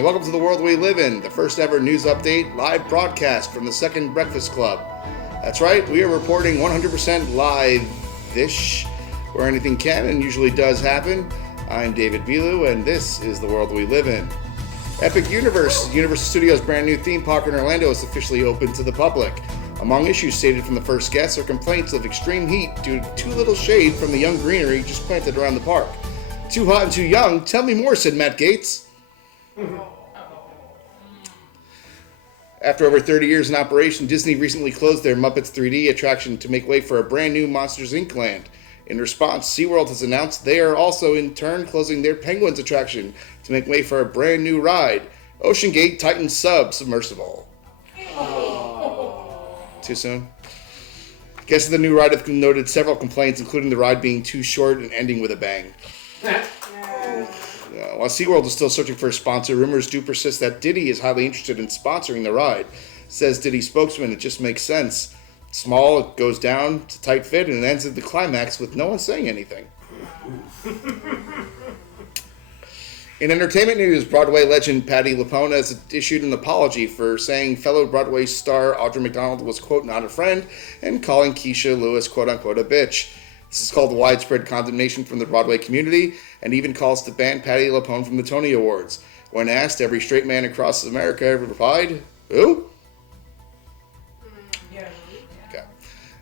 and welcome to the world we live in, the first ever news update live broadcast from the Second Breakfast Club. That's right, we are reporting 100% live-ish, where anything can and usually does happen. I'm David Bilu, and this is the world we live in. Epic Universe, Universal Studios' brand new theme park in Orlando is officially open to the public. Among issues stated from the first guests are complaints of extreme heat due to too little shade from the young greenery just planted around the park. Too hot and too young? Tell me more, said Matt Gaetz. After over 30 years in operation, Disney recently closed their Muppets 3D attraction to make way for a brand new Monsters Inc. land. In response, SeaWorld has announced they are also in turn closing their Penguins attraction to make way for a brand new ride, Ocean Gate Titan Submersible. Too soon? Guests of the new ride have noted several complaints, including the ride being too short and ending with a bang. While SeaWorld is still searching for a sponsor, rumors do persist that Diddy is highly interested in sponsoring the ride. Says Diddy spokesman, it just makes sense. Small, it goes down to tight fit, and it ends at the climax with no one saying anything. In entertainment news, Broadway legend Patti LuPone has issued an apology for saying fellow Broadway star Audra McDonald was, quote, not a friend, and calling Keisha Lewis, quote unquote, a bitch. This is called widespread condemnation from the Broadway community, and even calls to ban Patti LuPone from the Tony Awards. When asked, every straight man across America replied, who? Okay.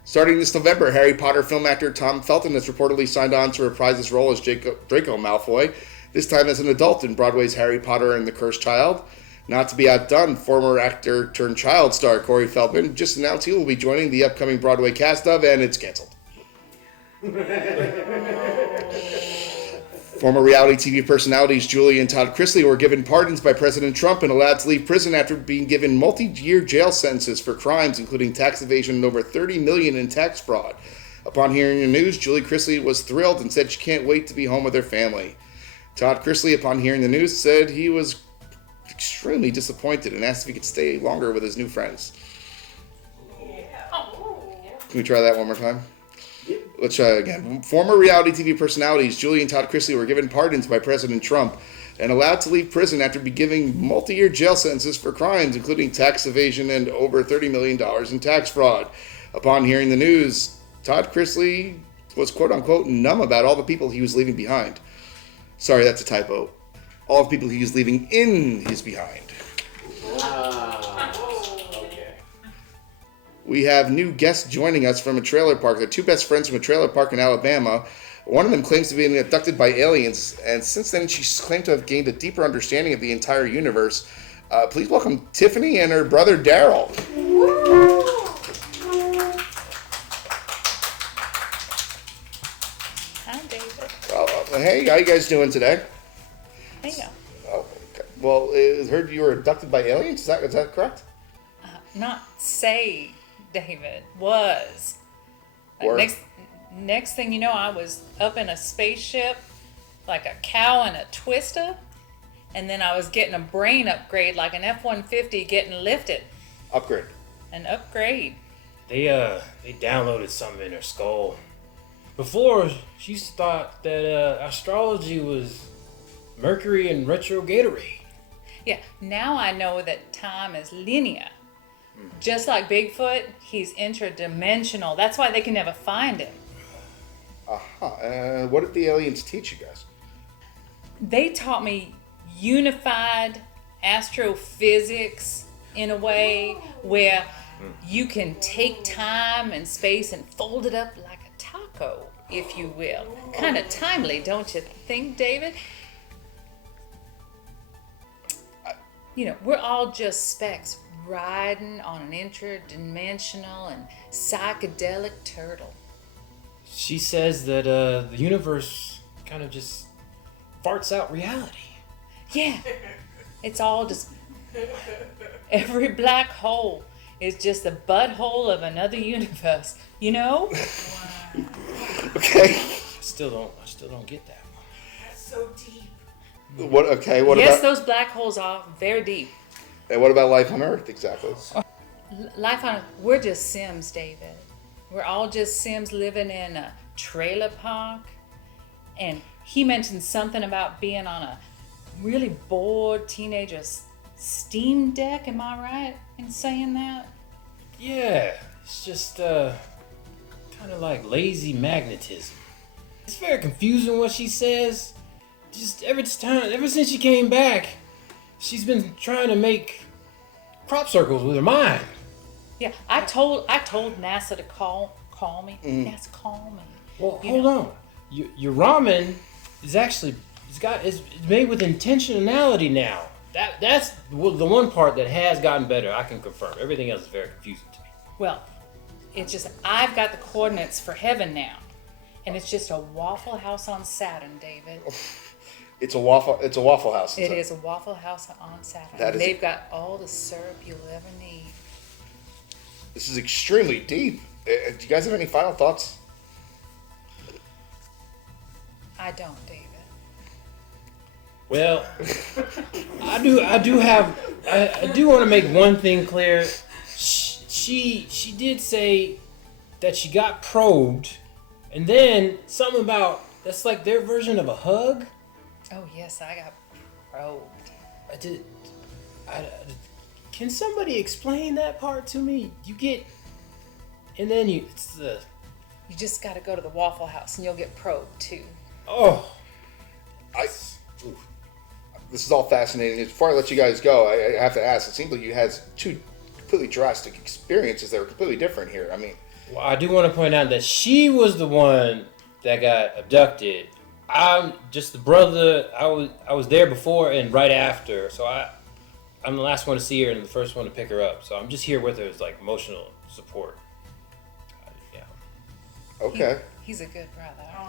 Starting this November, Harry Potter film actor Tom Felton has reportedly signed on to reprise his role as Draco Malfoy, this time as an adult in Broadway's Harry Potter and the Cursed Child. Not to be outdone, former actor turned child star Corey Feldman just announced he will be joining the upcoming Broadway cast of, and it's canceled. Former reality TV personalities Julie and Todd Chrisley were given pardons by President Trump and allowed to leave prison after being given multi-year jail sentences for crimes including tax evasion and over $30 million in tax fraud. Upon hearing the news, Julie Chrisley was thrilled and said she can't wait to be home with her family. Todd Chrisley, upon hearing the news, said he was extremely disappointed and asked if he could stay longer with his new friends. Can we try that one more time? Let's try it again. Former reality TV personalities Julie and Todd Chrisley were given pardons by President Trump and allowed to leave prison after being given multi-year jail sentences for crimes, including tax evasion and over $30 million in tax fraud. Upon hearing the news, Todd Chrisley was quote-unquote numb about all the people he was leaving behind. Sorry, that's a typo. All the people he was leaving in his behind. We have new guests joining us from a trailer park. They're two best friends from a trailer park in Alabama. One of them claims to be abducted by aliens, and since then she's claimed to have gained a deeper understanding of the entire universe. Please welcome Tiffany and her brother Daryl. Hi, David. Hey, how you guys doing today? Hey. Oh, okay. Well, I heard you were abducted by aliens. Is that correct? Not say, David, was. Next thing you know, I was up in a spaceship like a cow in a twister, and then I was getting a brain upgrade like an F-150 getting lifted. Upgrade. An upgrade. They downloaded something in her skull. Before, she thought that astrology was Mercury and retrograde. Yeah, now I know that time is linear. Just like Bigfoot, he's interdimensional. That's why they can never find him. What did the aliens teach you guys? They taught me unified astrophysics in a way where you can take time and space and fold it up like a taco, if you will. Kind of timely, don't you think, David? You know, we're all just specks riding on an interdimensional and psychedelic turtle. She says that the universe kind of just farts out reality. Yeah, it's all just... Every black hole is just the butthole of another universe, you know? Okay. I still don't get that one. That's so deep. What Yes, about... those black holes are very deep. And what about life on Earth, exactly? Life on Earth, we're just Sims, David. We're all just Sims living in a trailer park. And he mentioned something about being on a really bored teenagers Steam Deck. Am I right in saying that? Yeah, it's just kind of like lazy magnetism. It's very confusing what she says. Just ever since she came back, she's been trying to make crop circles with her mind. Yeah, I told NASA to call me. NASA, call me. Well, hold on. Your ramen is actually it's made with intentionality now. That's the one part that has gotten better. I can confirm. Everything else is very confusing to me. Well, it's just I've got the coordinates for heaven now, and it's just a Waffle House on Saturn, David. It's a Waffle House. It is a Waffle House on Saturn. They've got all the syrup you'll ever need. This is extremely deep. Do you guys have any final thoughts? I don't, David. Well, I do want to make one thing clear. She did say that she got probed, and then something about that's like their version of a hug. Oh yes, I got probed. Can somebody explain that part to me? You get, and then you just got to go to the Waffle House and you'll get probed too. Oh, this is all fascinating. Before I let you guys go, I have to ask. It seems like you had two completely drastic experiences that were completely different here. I mean, well, I do want to point out that she was the one that got abducted. I'm just the brother. I was there before and right after, so I'm the last one to see her and the first one to pick her up. So I'm just here with her as like emotional support. Yeah. Okay. He's a good brother. Yeah.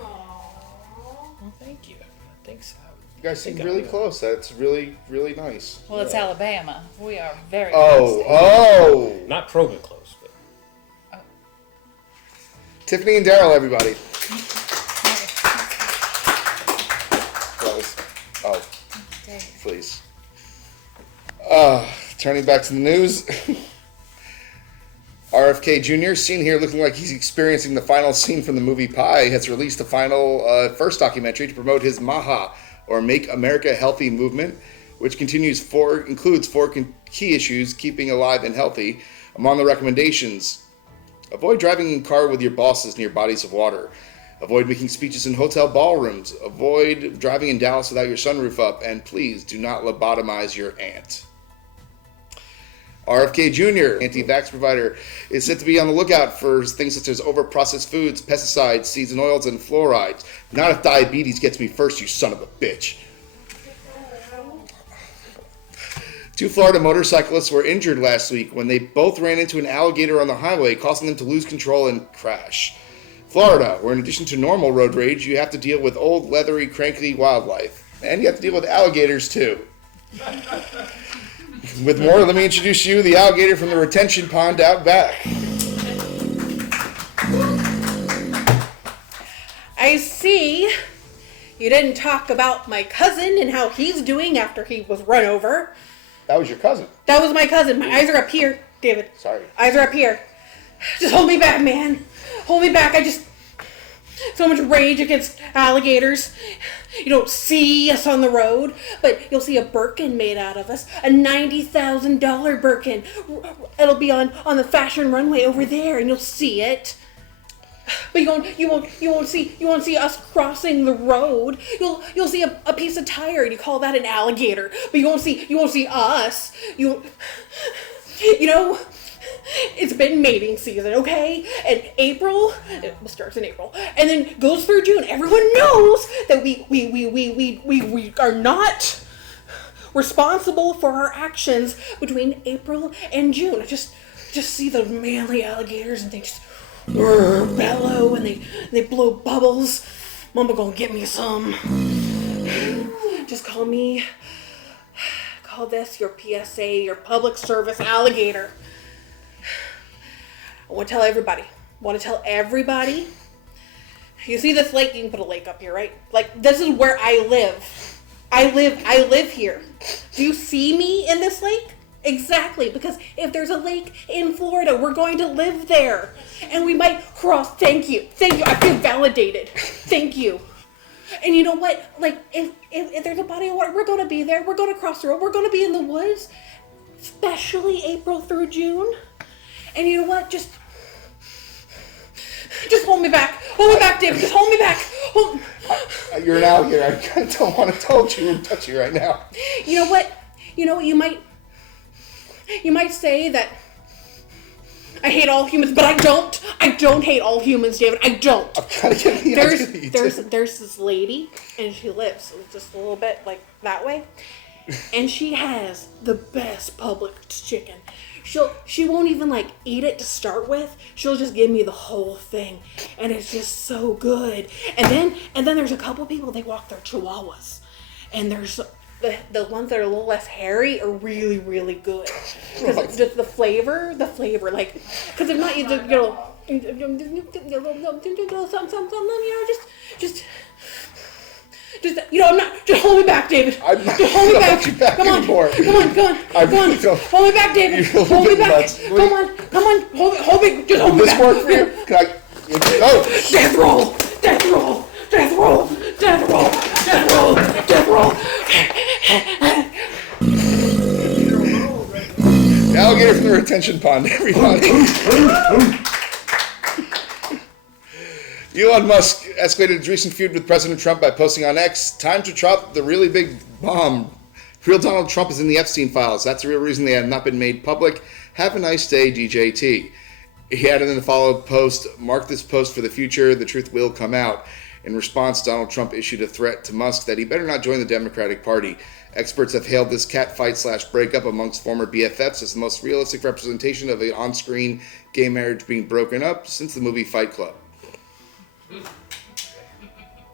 Well, thank you. I think so. You guys seem really close. That's really, really nice. Well, it's Alabama. We are very close. Oh. Not probing close, but. Oh. Tiffany and Daryl, everybody. Please. Turning back to the news. RFK Jr., seen here looking like he's experiencing the final scene from the movie Pi, has released the final first documentary to promote his MAHA, or Make America Healthy movement, which includes four key issues keeping alive and healthy. Among the recommendations: avoid driving in a car with your bosses near bodies of water. Avoid making speeches in hotel ballrooms. Avoid driving in Dallas without your sunroof up. And please do not lobotomize your aunt. RFK Jr., anti-vax provider, is said to be on the lookout for things such as over-processed foods, pesticides, seeds and oils, and fluorides. Not if diabetes gets me first, you son of a bitch. 2 Florida motorcyclists were injured last week when they both ran into an alligator on the highway, causing them to lose control and crash. Florida, where in addition to normal road rage, you have to deal with old, leathery, cranky wildlife. And you have to deal with alligators, too. With more, let me introduce you the alligator from the retention pond out back. I see you didn't talk about my cousin and how he's doing after he was run over. That was your cousin. That was my cousin. My eyes are up here, David. Sorry. Eyes are up here. Just hold me back, man. Hold me back. So much rage against alligators. You don't see us on the road, but you'll see a Birkin made out of us. A $90,000 Birkin. It'll be on the fashion runway over there, and you'll see it. But you won't see us crossing the road. You'll see a piece of tire, and you call that an alligator. But you won't see us. You know. It's been mating season, okay? And April, it starts in April, and then goes through June. Everyone knows that we are not responsible for our actions between April and June. I just see those manly alligators, and they just bellow, and they blow bubbles. Mama gonna get me some. Just call this your PSA, your public service alligator. I want to tell everybody. You see this lake? You can put a lake up here, right? Like, this is where I live. I live here. Do you see me in this lake? Exactly, because if there's a lake in Florida, we're going to live there. And we might cross. Thank you. I feel validated. Thank you. And you know what? Like, if there's a body of water, we're going to be there. We're going to cross the road. We're going to be in the woods, especially April through June. And you know what? Just hold me back. Hold me back, David. Just hold me back. You're an alligator. I kind of don't want to touch you right now. You know what? You might say that I hate all humans, but I don't. I don't hate all humans, David. I don't. I'm kind of getting the idea that you There's did. this lady, and she lives just a little bit like that way, and she has the best Publix chicken. She won't even like eat it to start with. She'll just give me the whole thing, and it's just so good. And then there's a couple people, they walk their chihuahuas, and there's the ones that are a little less hairy are really, really good because just the flavor, like, because if not, I'm not. Just hold me back, David. I'm not just hold me gonna back. hold you back Come on, anymore. come on. Hold me back, David. You're a little Hold me bit back. nuts. Come on. Hold me. Just hold me This back. work for you? Can I? Oh! Death roll. Alligator from the retention pond, everybody. Elon Musk escalated his recent feud with President Trump by posting on X, "Time to drop the really big bomb. Real Donald Trump is in the Epstein files. That's the real reason they have not been made public. Have a nice day, DJT." He added in the follow-up post, "Mark this post for the future. The truth will come out." In response, Donald Trump issued a threat to Musk that he better not join the Democratic Party. Experts have hailed this catfight/breakup amongst former BFFs as the most realistic representation of an on-screen gay marriage being broken up since the movie Fight Club.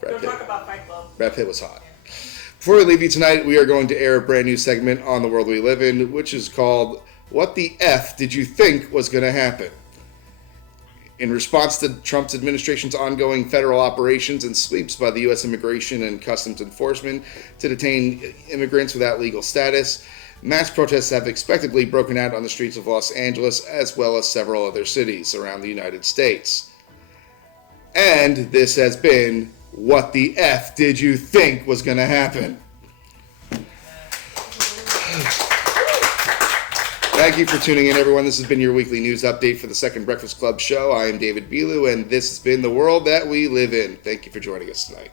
Don't talk about Fight Club. Brad Pitt was hot. Before we leave you tonight, we are going to air a brand new segment on the world we live in, which is called "What the F Did You Think Was Gonna Happen?" In response to Trump's administration's ongoing federal operations and sweeps by the U.S. Immigration and Customs Enforcement to detain immigrants without legal status, mass protests have expectedly broken out on the streets of Los Angeles as well as several other cities around the United States. And this has been "What the F Did You Think Was Gonna Happen?" Thank you for tuning in, everyone. This has been your weekly news update for the Second Breakfast Club show. I am David Bilu, and this has been the world that we live in. Thank you for joining us tonight.